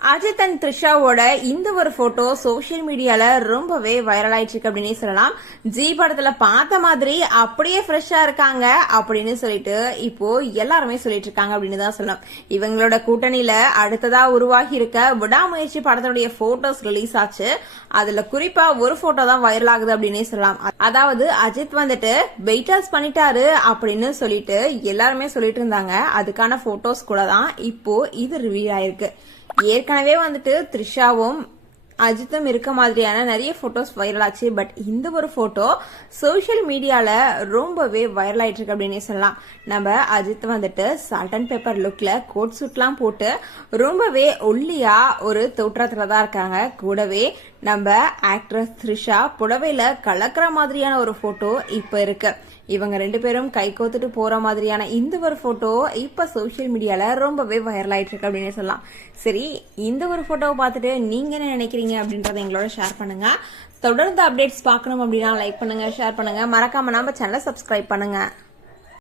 Ajith and த்ரிஷாவோட இந்த ஒரு photo social மீடியால ரொம்பவே வைரல் ஆயிட்டு இருக்கு அப்படின்னு சொல்லலாம். ஜி படத்துல பார்த்த மாதிரி அப்படியே ஃப்ரெஷ்ஷா இருக்காங்க அப்படின்னு சொல்லிட்டு இப்போ எல்லாருமே சொல்லிட்டு இருக்காங்க அப்படின்னு தான் சொல்லலாம். இவங்களோட கூட்டணியில அடுத்ததா உருவாகி இருக்க விடாமுயற்சி படத்தினுடைய போட்டோஸ் ரிலீஸ் ஆச்சு. அதுல குறிப்பா ஒரு போட்டோ தான் வைரல் ஆகுது அப்படின்னே சொல்லலாம். அதாவது அஜித் வந்துட்டு வெயிட் லாஸ் பண்ணிட்டாரு அப்படின்னு சொல்லிட்டு எல்லாருமே சொல்லிட்டு இருந்தாங்க. அதுக்கான போட்டோஸ் கூட தான் இப்போ இது ரிவீல் ஆயிருக்கு. ஏற்கனவே வந்துட்டு த்ரிஷாவும் அஜித்தும் இருக்க மாதிரியான நிறைய போட்டோஸ் வைரல் ஆச்சு. பட் இந்த ஒரு போட்டோ சோசியல் மீடியால ரொம்பவே வைரல் ஆயிட்டு இருக்கு அப்படின்னு சொல்லலாம். நம்ம அஜித் வந்துட்டு சால்ட் அண்ட் பேப்பர் லுக்ல கோட் சூட்லாம் போட்டு ரொம்பவே ஒல்லியா ஒரு தோற்றத்துல தான் இருக்காங்க. கூடவே நம்ம ஆக்ட்ரஸ் த்ரிஷா புடவையில கலக்கிற மாதிரியான ஒரு போட்டோ இப்ப இருக்கு. இவங்க ரெண்டு பேரும் கை கோத்துட்டு போற மாதிரியான இந்த ஒரு போட்டோ இப்ப சோசியல் மீடியால ரொம்பவே வைரல் ஆயிட்டு இருக்கு அப்படின்னு சொல்லலாம். சரி, இந்த ஒரு போட்டோவை பார்த்துட்டு நீங்க என்ன நினைக்கிறீங்க அப்படின்றத எங்களோட ஷேர் பண்ணுங்க. தொடர்ந்து அப்டேட்ஸ் பார்க்கணும் அப்படின்னா லைக் பண்ணுங்க, ஷேர் பண்ணுங்க, மறக்காம நம்ம சேனலை சப்ஸ்கிரைப் பண்ணுங்க.